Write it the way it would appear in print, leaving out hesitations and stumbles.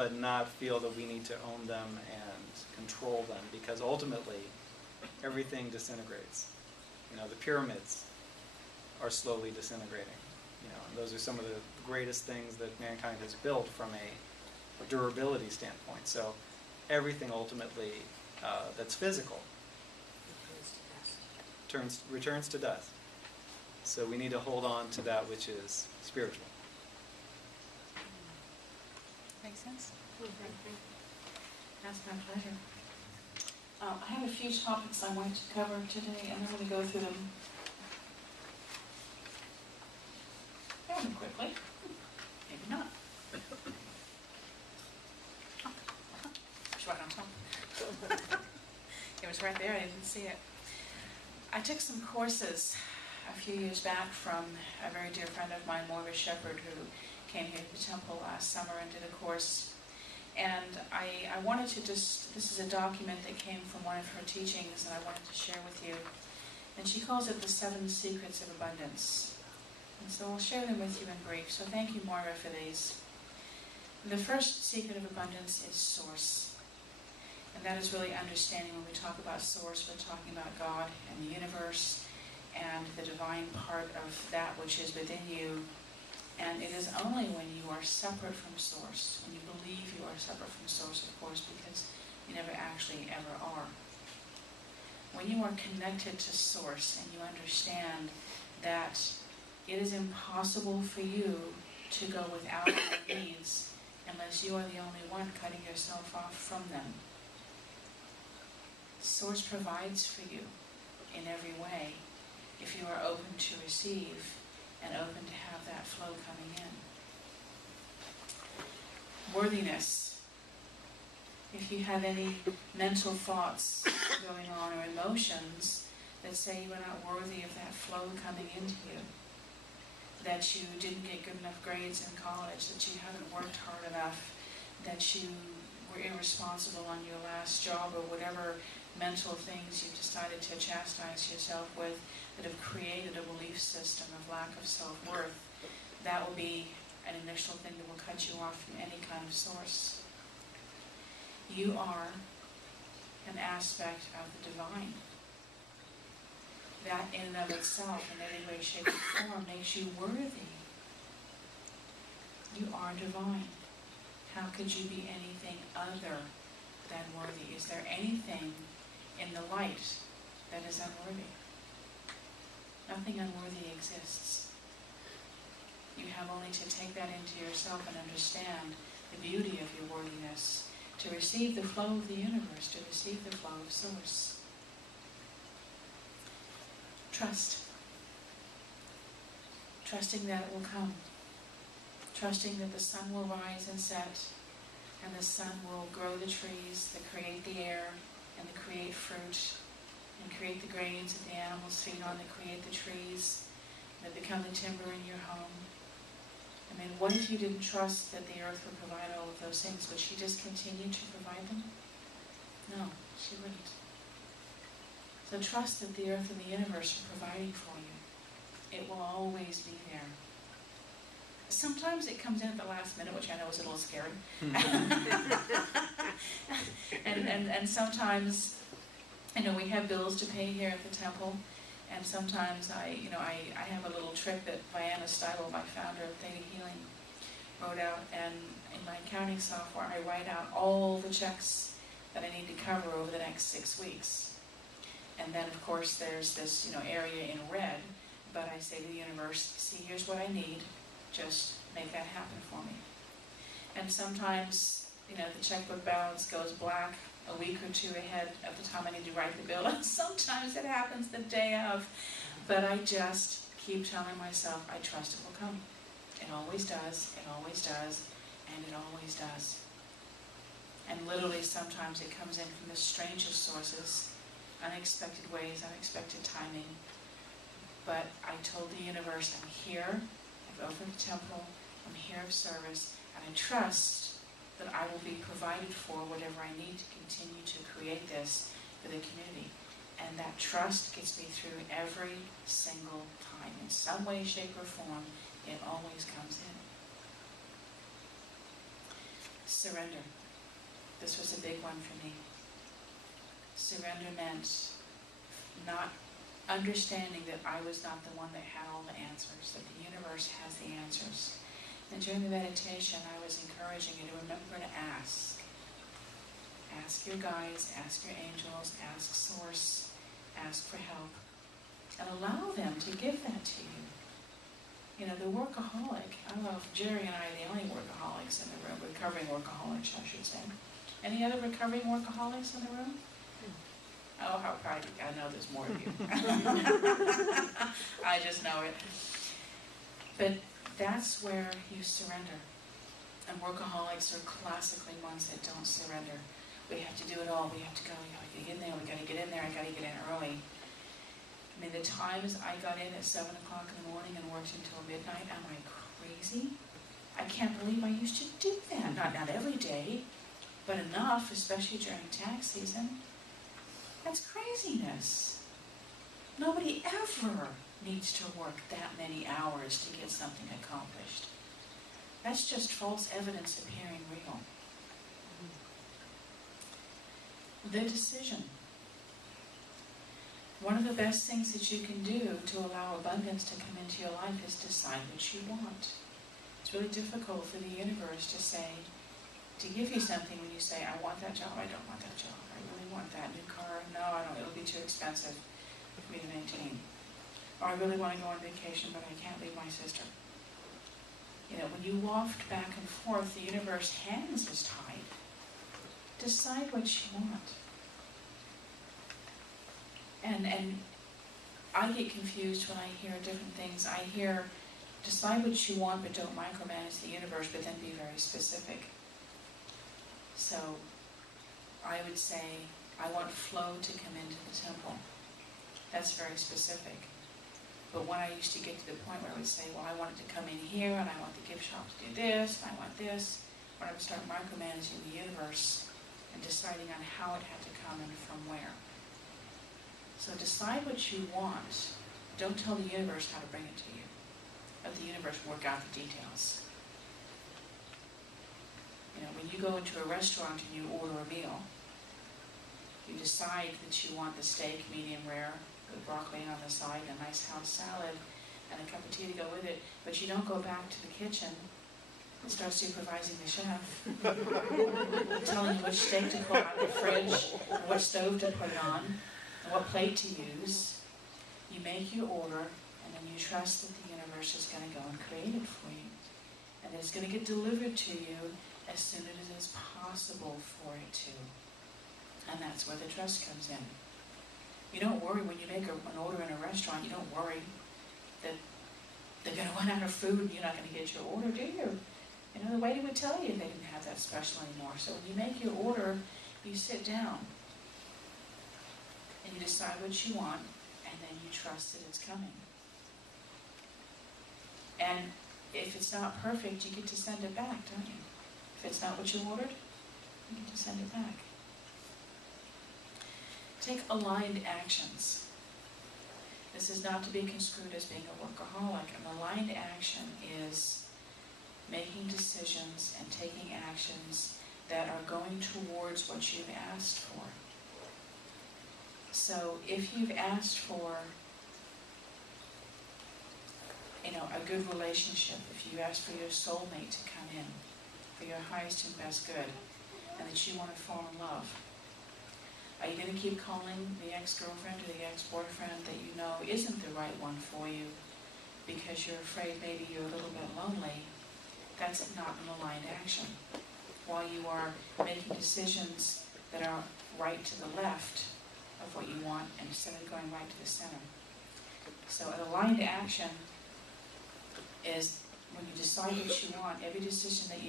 but not feel that we need to own them and control them, because ultimately everything disintegrates. You know, the pyramids are slowly disintegrating. You know, and those are some of the greatest things that mankind has built from a durability standpoint. So everything ultimately that's physical returns to dust. So we need to hold on to that which is spiritual. Makes sense? That's my pleasure. I have a few topics I want to cover today, and I'm going to go through them fairly quickly. Maybe not. It's right on top. It was right there, I didn't see it. I took some courses a few years back from a very dear friend of mine, Morgan Shepherd, who came here to the temple last summer and did a course. And I wanted to this is a document that came from one of her teachings that I wanted to share with you. And she calls it the 7 Secrets of Abundance. And so I'll share them with you in brief. So thank you, Moira, for these. The first secret of abundance is source. And that is really understanding when we talk about source, we're talking about God and the universe and the divine part of that which is within you. And it is only when you are separate from source, when you believe you are separate from source, of course, because you never actually ever are. When you are connected to source and you understand that it is impossible for you to go without your needs unless you are the only one cutting yourself off from them. Source provides for you in every way if you are open to receive and open to have that flow coming in. Worthiness. If you have any mental thoughts going on or emotions that say you are not worthy of that flow coming into you, that you didn't get good enough grades in college, that you haven't worked hard enough, that you were irresponsible on your last job, or whatever mental things you've decided to chastise yourself with that have created a belief system of lack of self-worth, that will be an initial thing that will cut you off from any kind of source. You are an aspect of the divine. That in and of itself, in any way, shape, or form, makes you worthy. You are divine. How could you be anything other than worthy? Is there anything in the light that is unworthy? Nothing unworthy exists. You have only to take that into yourself and understand the beauty of your worthiness, to receive the flow of the universe, to receive the flow of source. Trust. Trusting that it will come. Trusting that the sun will rise and set, and the sun will grow the trees that create the air, and that create fruit, and create the grains that the animals feed on, that create the trees, that become the timber in your home. I mean, what if you didn't trust that the earth would provide all of those things? Would she just continue to provide them? No, she wouldn't. So trust that the earth and the universe are providing for you. It will always be there. Sometimes it comes in at the last minute, which I know is a little scary. and sometimes, we have bills to pay here at the temple, and sometimes I have a little trick that Vianna Stiebel, my founder of Theta Healing, wrote out, and in my accounting software I write out all the checks that I need to cover over the next 6 weeks. And then of course there's this area in red, but I say to the universe, see, here's what I need, just make that happen for me. And sometimes, the checkbook balance goes black a week or two ahead of the time I need to write the bill. And sometimes it happens the day of. But I just keep telling myself, I trust it will come. It always does, it always does, and it always does. And literally sometimes it comes in from the strangest sources, unexpected ways, unexpected timing. But I told the universe, I'm here, I've opened the temple, I'm here of service, and I trust that I will be provided for whatever I need to continue to create this for the community. And that trust gets me through every single time. In some way, shape, or form, it always comes in. Surrender. This was a big one for me. Surrender meant not understanding that I was not the one that had all the answers, that the universe has the answers. And during the meditation, I was encouraging you to remember to ask. Ask your guides, ask your angels, ask Source, ask for help, and allow them to give that to you. You know, the workaholic, I don't know if Jerry and I are the only workaholics in the room, recovering workaholics, I should say. Any other recovering workaholics in the room? Oh, how proud you, I know there's more of you. I just know it. But that's where you surrender. And workaholics are classically ones that don't surrender. We have to do it all, we have to go, we gotta get in there, we gotta get in there, I gotta get in early. I mean, the times I got in at 7 o'clock in the morning and worked until midnight, am I crazy? I can't believe I used to do that. Not every day, but enough, especially during tax season. That's craziness. Nobody ever needs to work that many hours to get something accomplished. That's just false evidence appearing real. The decision. One of the best things that you can do to allow abundance to come into your life is decide what you want. It's really difficult for the universe to say, to give you something when you say, I want that job, I don't want that job. I really want that new car. No, I don't. It'll be too expensive for me to maintain. Or I really want to go on vacation, but I can't leave my sister. You know, when you waft back and forth, the universe hands is tied. Decide what you want. And I get confused when I hear different things. I hear, decide what you want, but don't micromanage the universe, but then be very specific. So I would say, I want flow to come into the temple. That's very specific. But when I used to get to the point where I would say, well, I want it to come in here, and I want the gift shop to do this, and I want this, when I would start micromanaging the universe and deciding on how it had to come and from where. So decide what you want. Don't tell the universe how to bring it to you. Let the universe work out the details. You know, when you go into a restaurant and you order a meal, you decide that you want the steak medium rare with broccoli on the side, and a nice house salad, and a cup of tea to go with it, but you don't go back to the kitchen and start supervising the chef, telling you which steak to pull out of the fridge, and what stove to put it on, and what plate to use. You make your order, and then you trust that the universe is going to go and create it for you. And it's going to get delivered to you as soon as it is possible for it to. And that's where the trust comes in. You don't worry when you make an order in a restaurant, you don't worry that they're going to run out of food and you're not going to get your order, do you? You know, the waiter would tell you they didn't have that special anymore. So when you make your order, you sit down and you decide what you want, and then you trust that it's coming. And if it's not perfect, you get to send it back, don't you? If it's not what you ordered, you get to send it back. Take aligned actions. This is not to be construed as being a workaholic. An aligned action is making decisions and taking actions that are going towards what you've asked for. So if you've asked for, you know, a good relationship, if you ask for your soulmate to come in, for your highest and best good, and that you want to fall in love, are you going to keep calling the ex-girlfriend or the ex-boyfriend that you know isn't the right one for you because you're afraid maybe you're a little bit lonely? That's not an aligned action. While you are making decisions that are right to the left of what you want instead of going right to the center. So an aligned action is when you decide what you want, every decision that you